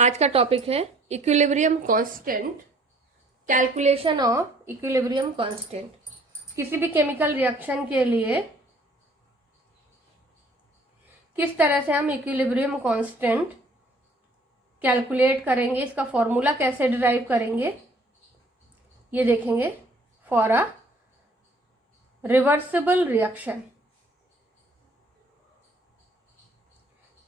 आज का टॉपिक है equilibrium constant, calculation of equilibrium constant. किसी भी केमिकल रिएक्शन के लिए किस तरह से हम इक्विलिब्रियम कांस्टेंट कैलकुलेट करेंगे, इसका फॉर्मूला कैसे डिराइव करेंगे, ये देखेंगे। For a reversible reaction,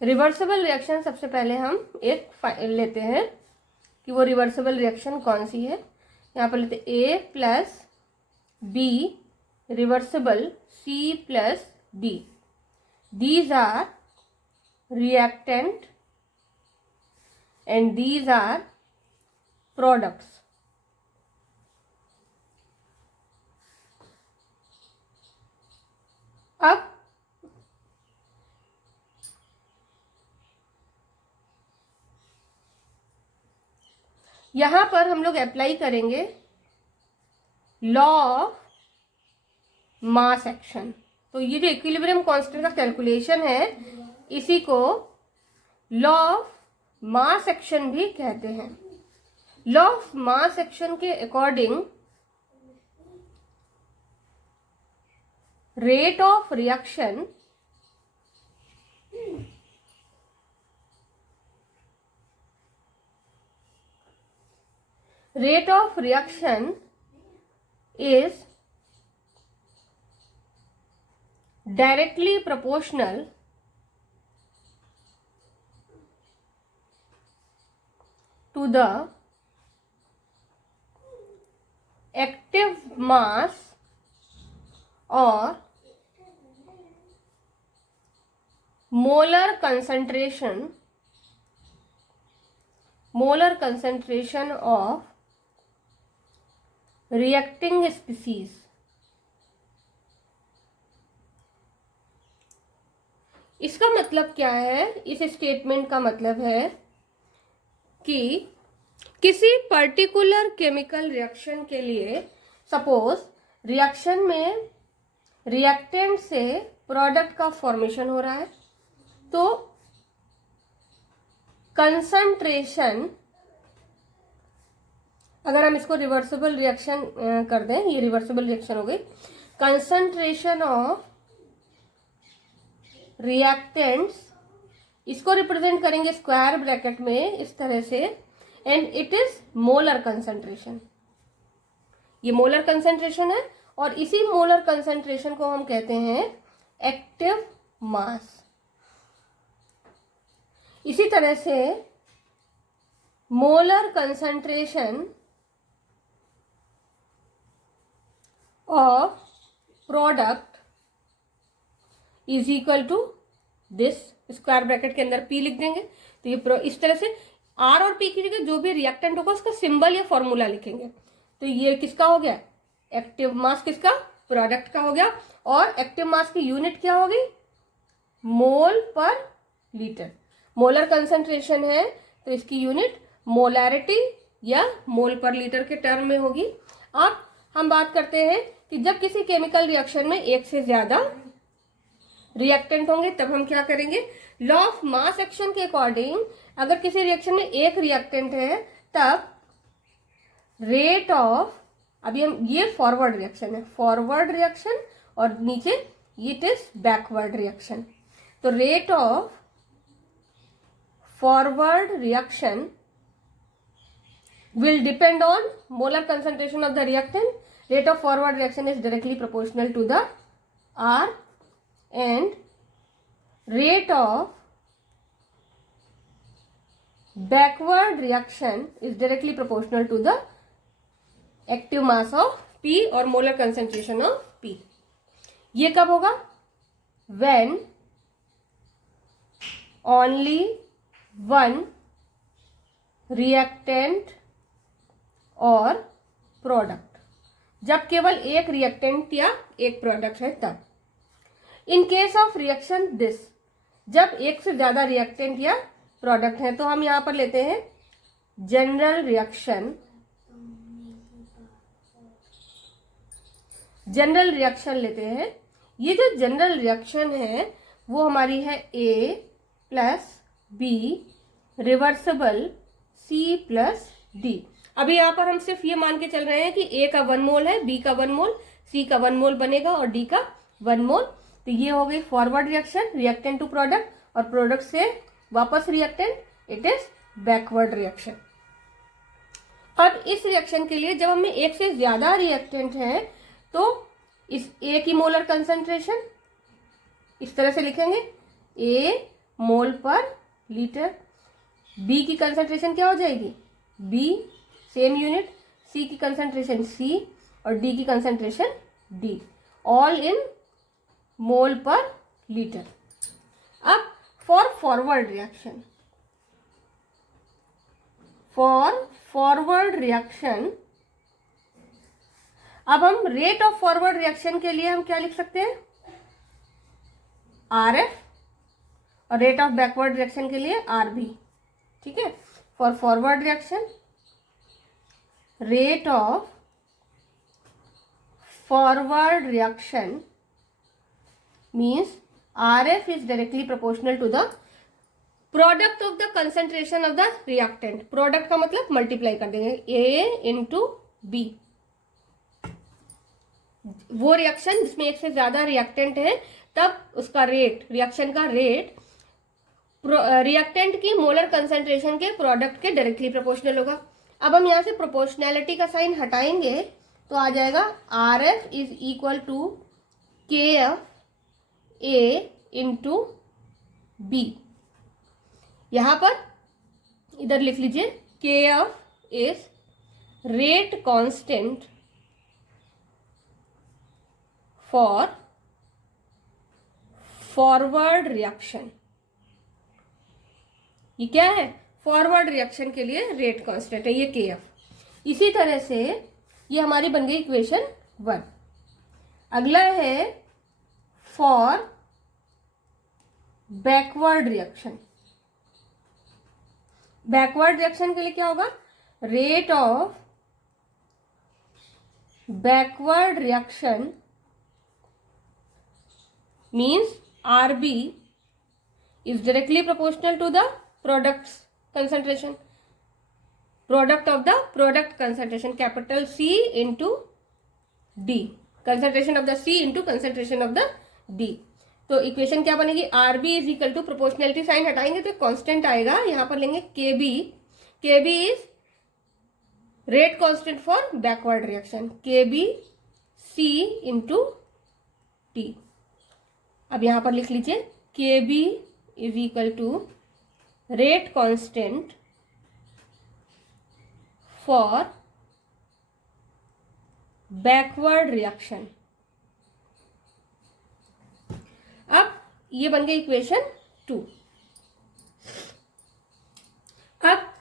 reversible reaction सबसे पहले हम एक लेते हैं कि वो रिवर्सिबल रिएक्शन कौन सी है। यहाँ पर लेते A plus B reversible C plus D। These are reactant and these are products। अब यहां पर हम लोग अप्लाई करेंगे लॉ ऑफ मास एक्शन। तो ये जो इक्विलिब्रियम कांस्टेंट का कैलकुलेशन है, इसी को लॉ ऑफ मास एक्शन भी कहते हैं। लॉ ऑफ मास एक्शन के according rate of reaction is directly proportional to the active mass or molar concentration of reacting species। इसका मतलब क्या है? इस स्टेटमेंट का मतलब है कि किसी पर्टिकुलर केमिकल रिएक्शन के लिए, सपोज रिएक्शन में रिएक्टेंट से प्रोडक्ट का फॉर्मेशन हो रहा है, तो कंसंट्रेशन, अगर हम इसको रिवर्सिबल रिएक्शन कर दें, ये रिवर्सिबल रिएक्शन हो गई, कंसंट्रेशन ऑफ रिएक्टेंट्स, इसको रिप्रेजेंट करेंगे स्क्वायर ब्रैकेट में इस तरह से, and it is molar concentration. ये मोलर कंसंट्रेशन है और इसी मोलर कंसंट्रेशन को हम कहते हैं एक्टिव मास। इसी तरह से molar concentration of product is equal to this, square bracket के अंदर P लिख देंगे। तो ये इस तरह से R और P की जगह जो भी रिएक्टेंट होगा उसका सिंबल या फॉर्मूला लिखेंगे। तो ये किसका हो गया? एक्टिव मास किसका? प्रोडक्ट का हो गया। और एक्टिव मास की यूनिट क्या होगी? मोल पर लीटर। मोलर कंसंट्रेशन है तो इसकी यूनिट मोलैरिटी या मोल पर लीटर के टर्म में होगी। अब हम बात करते हैं कि जब किसी केमिकल रिएक्शन में एक से ज्यादा रिएक्टेंट होंगे तब हम क्या करेंगे? लॉ ऑफ मास एक्शन के अकॉर्डिंग अगर किसी रिएक्शन में एक रिएक्टेंट है तब रेट ऑफ, अभी हम, ये फॉरवर्ड रिएक्शन है, फॉरवर्ड रिएक्शन, और नीचे इट इज बैकवर्ड रिएक्शन। तो rate of forward reaction will depend on molar concentration of the reactant. Rate of forward reaction is directly proportional to the R, and rate of backward reaction is directly proportional to the active mass of P और molar concentration of P। ये कब होगा? When only one reactant और product, जब केवल एक reactant या एक प्रोडक्ट है तब। In case of reaction this, जब एक से ज्यादा रिएक्टेंट या प्रोडक्ट है, तो हम यहां पर लेते हैं जनरल रिएक्शन। जनरल रिएक्शन लेते हैं। ये जो जनरल रिएक्शन है वो हमारी है A plus B reversible C+D। अभी यहाँ पर हम सिर्फ ये मान के चल रहे हैं कि A का 1 मोल है, B का 1 मोल, C का 1 मोल बनेगा और D का 1 मोल। तो ये हो गई forward reaction, reactant to product, और प्रोडक्ट से वापस reactant, it is backward reaction. अब इस रिएक्शन के लिए जब हमें एक से ज्यादा रिएक्टेंट है तो इस A की मोलर कंसंट्रेशन इस तरह से लिखेंगे, A मोल पर लीटर। B की कंसंट्रेशन क्या हो जाएगी, B सेम यूनिट, C की कंसंट्रेशन C और D की कंसंट्रेशन D, ऑल इन मोल पर लीटर। अब for forward reaction, for forward reaction, अब हम रेट ऑफ फॉरवर्ड रिएक्शन के लिए हम क्या लिख सकते हैं, RF, और रेट ऑफ बैकवर्ड रिएक्शन के लिए RB। ठीक है, for forward reaction rate of forward reaction means RF is directly proportional to the product of the concentration of the reactant। product का मतलब मल्टीप्लाई कर देंगे A into B। वो reaction जिसमें एक से ज्यादा रिएक्टेंट है तब उसका रेट, रिएक्शन का रेट रिएक्टेंट की मोलर कंसंट्रेशन के प्रोडक्ट के डायरेक्टली प्रोपोर्शनल होगा। अब हम यहाँ से प्रोपोर्शनैलिटी का साइन हटाएंगे तो आ जाएगा RF is equal to KF A into B। यहां पर इधर लिख लीजिए KF is rate constant for forward reaction. ये क्या है, फॉरवर्ड रिएक्शन के लिए रेट कांस्टेंट है ये KF। इसी तरह से ये हमारी बन गई इक्वेशन 1। अगला है for backward reaction. Backward reaction के लिए क्या होगा, rate of backward reaction means RB is directly proportional to the product's concentration, product of the product concentration, capital C into D, concentration of the C into concentration of the D। तो equation क्या बनेगी, RB is equal to, proportionality sign हटाएंगे तो constant आएगा, यहां पर लेंगे KB। KB is rate constant for backward reaction, KB C into T। अब यहां पर लिख लीजिए KB is equal to rate constant for backward reaction. अब ये बन गई इक्वेशन 2। अब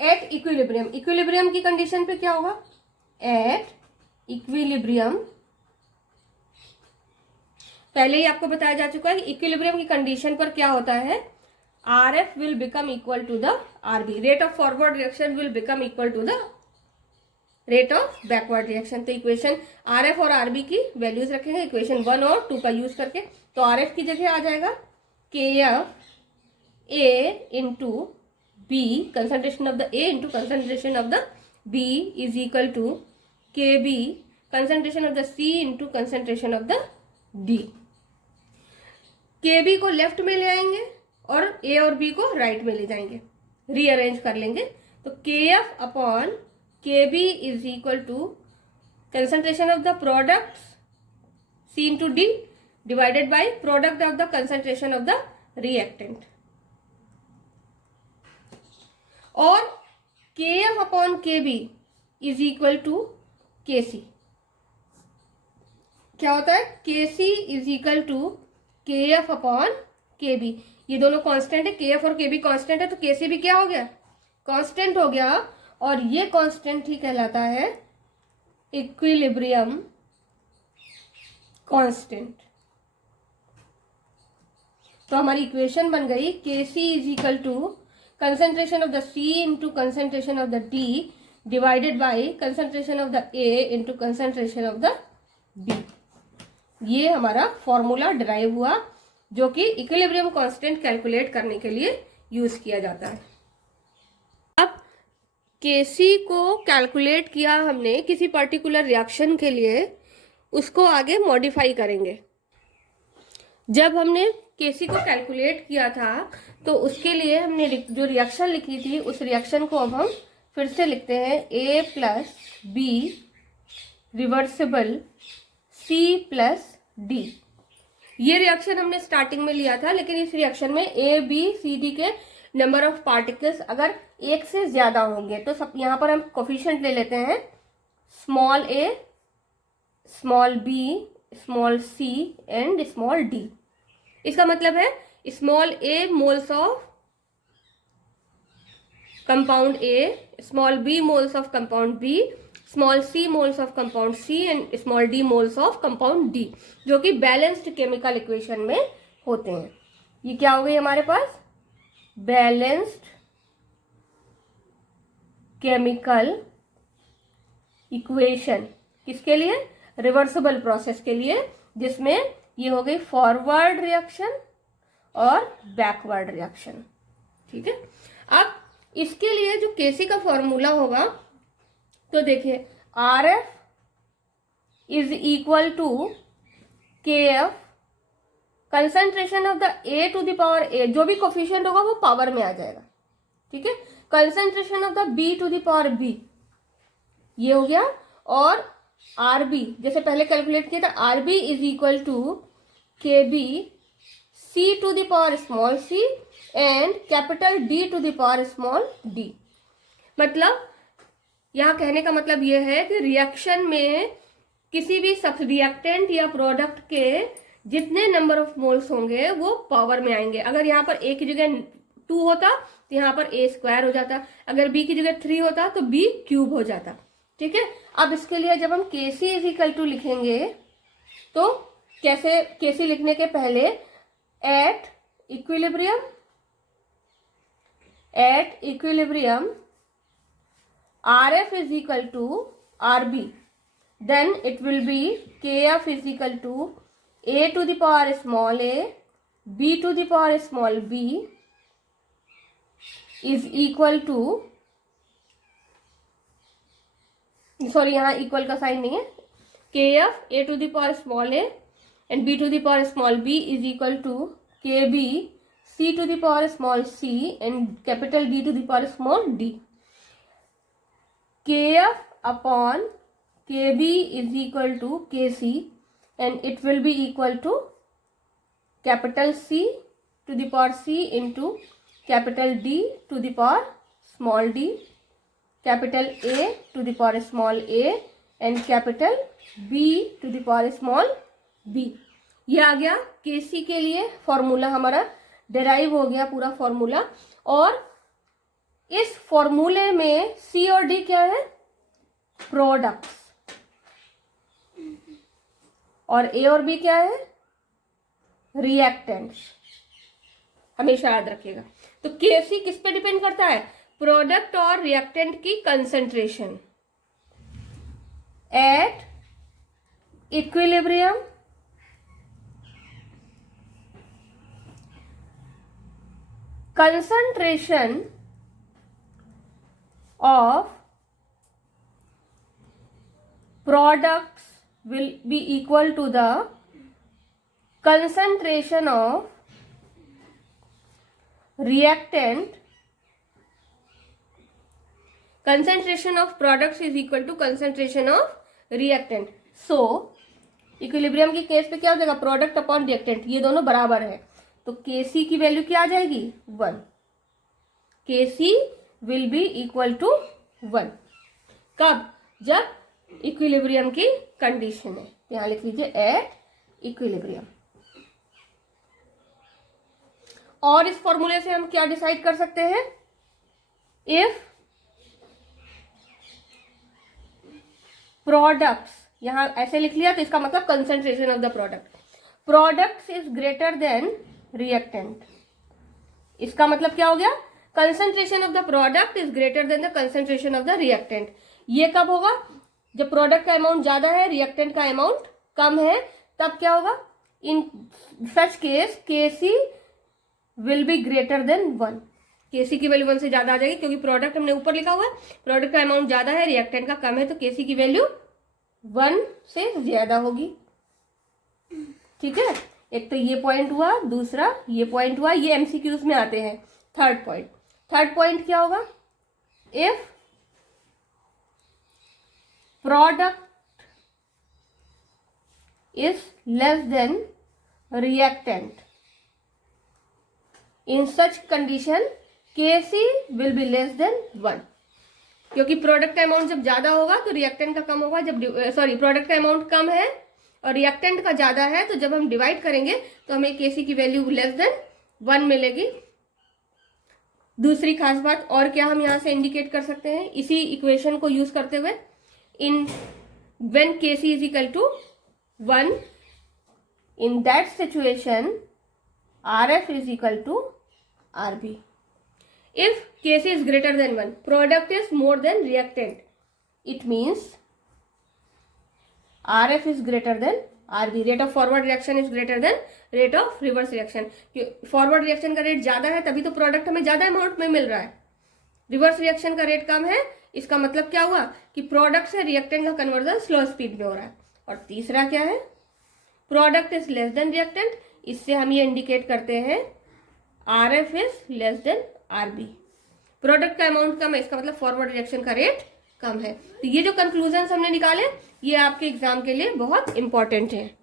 एट इक्विलिब्रियम, इक्विलिब्रियम की कंडीशन पे क्या होगा, एट इक्विलिब्रियम, पहले ही आपको बताया जा चुका है कि इक्विलिब्रियम की कंडीशन पर क्या होता है, RF will become equal to the RB, rate of forward reaction will become equal to the rate of backward reaction. तो इक्वेशन RF और RB की वैल्यूज रखेंगे इक्वेशन 1 और 2 का यूज करके। तो RF की जगह आ जाएगा KF A into B, concentration of the A into concentration of the B is equal to KB, concentration of the C into concentration of the D। KB को left में ले आएंगे और A और B को राइट में ले जाएंगे, रीअरेंज कर लेंगे। तो KF upon KB is equal to concentration of the products C into D divided by product of the concentration of the reactant, और KF upon KB is equal to KC। क्या होता है, KC is equal to KF upon KB। ये दोनों constant है, KF और KB constant है, तो KC भी क्या हो गया, कांस्टेंट हो गया, और ये कांस्टेंट ही कहलाता है इक्विलिब्रियम कांस्टेंट। तो हमारी इक्वेशन बन गई KC is equal to concentration of the C into concentration of the D divided by concentration of the A into concentration of the B। ये हमारा फॉर्मूला डिराइव हुआ जो कि इक्विलिब्रियम कांस्टेंट कैलकुलेट करने के लिए यूज किया जाता है। केसी को कैलकुलेट किया हमने किसी पर्टिकुलर रिएक्शन के लिए, उसको आगे मॉडिफाई करेंगे। जब हमने केसी को कैलकुलेट किया था तो उसके लिए हमने जो रिएक्शन लिखी थी उस रिएक्शन को अब हम फिर से लिखते हैं, A plus B reversible C plus D. ये रिएक्शन हमने स्टार्टिंग में लिया था, लेकिन इस रिएक्शन में ए बी सी डी के नंबर ऑफ पार्टिकल्स अगर एक से ज्यादा होंगे तो सब यहां पर हम कोफिशिएंट ले लेते हैं, small a, small b, small C and small d. इसका मतलब है small a moles of compound A, small b moles of compound B, small c moles of compound C and small d moles of compound D, जो कि balanced chemical equation में होते हैं। ये क्या हो गई हमारे पास, बैलेंस्ड केमिकल इक्वेशन। किसके लिए, रिवर्सिबल प्रोसेस के लिए, जिसमें ये हो गई फॉरवर्ड रिएक्शन और बैकवर्ड रिएक्शन। ठीक है, अब इसके लिए जो केसी का फॉर्मूला होगा, तो देखिए R F is equal to K F, concentration of the A to the power A, जो भी कोफिशिएंट होगा वो पावर में आ जाएगा। ठीक है, concentration of the B to the power b, ये हो गया। और आर बी जैसे पहले कैलकुलेट किया था, R B is equal to K B C to the power small C and capital D to the power small D. मतलब यहां कहने का मतलब यह है कि रिएक्शन में किसी भी सब रिएक्टेंट या प्रोडक्ट के जितने नंबर ऑफ मोल्स होंगे वो पावर में आएंगे। अगर यहाँ पर ए की जगह 2 होता तो यहाँ पर ए स्क्वायर हो जाता, अगर बी की जगह 3 होता तो बी क्यूब हो जाता। ठीक है, अब इसके लिए जब हम के सी इज इक्वल टू लिखेंगे तो कैसे, केसी लिखने के पहले at equilibrium R F is equal to R B, then it will be K F is equal to A to the power small A, B to the power small B is equal to, sorry यहाँ equal का sign नहीं है, K F A to the power small A and b to the power small b is equal to kb c to the power small c and capital D to the power small d. Kf upon kb is equal to kc and it will be equal to capital C to the power c into capital D to the power small d, capital A to the power small a and capital B to the power small b. ये आ गया केसी के लिए formula, हमारा derive हो गया पूरा formula. और इस फॉर्मूले में सी और डी क्या है, प्रोडक्ट्स, और ए और बी क्या है, रिएक्टेंट्स। हमेशा याद रखिएगा। तो केसी किस पे डिपेंड करता है, प्रोडक्ट और रिएक्टेंट की concentration at equilibrium concentration of products will be equal to the concentration of reactant. Concentration of products is equal to concentration of reactant. So equilibrium की केस पे क्या हो जाएगा, प्रोडक्ट अपॉन रिएक्टेंट, ये दोनों बराबर है, तो Kc की वैल्यू क्या आ जाएगी, 1। Kc will be equal to 1। कब, जब इक्विलिब्रियम की कंडीशन है। यहां लिख लीजिए एट इक्विलिब्रियम। और इस फॉर्मूले से हम क्या डिसाइड कर सकते हैं, इफ प्रोडक्ट्स, यहां ऐसे लिख लिया तो इसका मतलब concentration of the product is greater than reactant. इसका मतलब क्या हो गया, concentration of the product is greater than the concentration of the reactant. ये कब होगा, जब प्रोडक्ट का अमाउंट ज्यादा है, रिएक्टेंट का अमाउंट कम है, तब क्या होगा, in such case Kc will be greater than 1। K C की वैल्यू 1 से ज्यादा आ जाएगी, क्योंकि प्रोडक्ट हमने ऊपर लिखा हुआ है, प्रोडक्ट का अमाउंट ज्यादा है, रिएक्टेंट का कम है, तो केसी की वैल्यू 1 से ज्यादा होगी। ठीक है, एक तो ये पॉइंट हुआ, दूसरा ये पॉइंट हुआ, ये एमसीक्यूज में आते हैं। थर्ड पॉइंट क्या होगा? If product is less than reactant, in such condition KC will be less than 1। क्योंकि प्रोडक्ट का अमाउंट जब ज्यादा होगा तो रिएक्टेंट का कम होगा, जब प्रोडक्ट का अमाउंट कम है और रिएक्टेंट का ज्यादा है, तो जब हम डिवाइड करेंगे तो हमें केसी की वैल्यू लेस देन 1 मिलेगी। दूसरी खास बात और क्या हम यहां से इंडिकेट कर सकते हैं इसी इक्वेशन को यूज करते हुए, in when KC is equal to 1, in that situation RF is equal to RB. If Kc is greater than 1, product is more than reactant, it means RF is greater than RB. Rate of forward reaction is greater than rate of reverse reaction. Forward reaction का rate ज्यादा है तभी तो product हमें ज्यादा amount में मिल रहा है, रिवर्स रिएक्शन का रेट कम है, इसका मतलब क्या हुआ कि प्रोडक्ट से रिएक्टेंट का कन्वर्जन स्लो स्पीड में हो रहा है। और तीसरा क्या है? Product is less than reactant, इससे हम ये इंडिकेट करते हैं RF is less then RB। Product का अमाउंट कम है, इसका मतलब फॉरवर्ड रिएक्शन का रेट कम है। तो ये जो कंक्लूजन हमने निकाले ये आपके एग्जाम के लिए बहुत इंपॉर्टेंट है।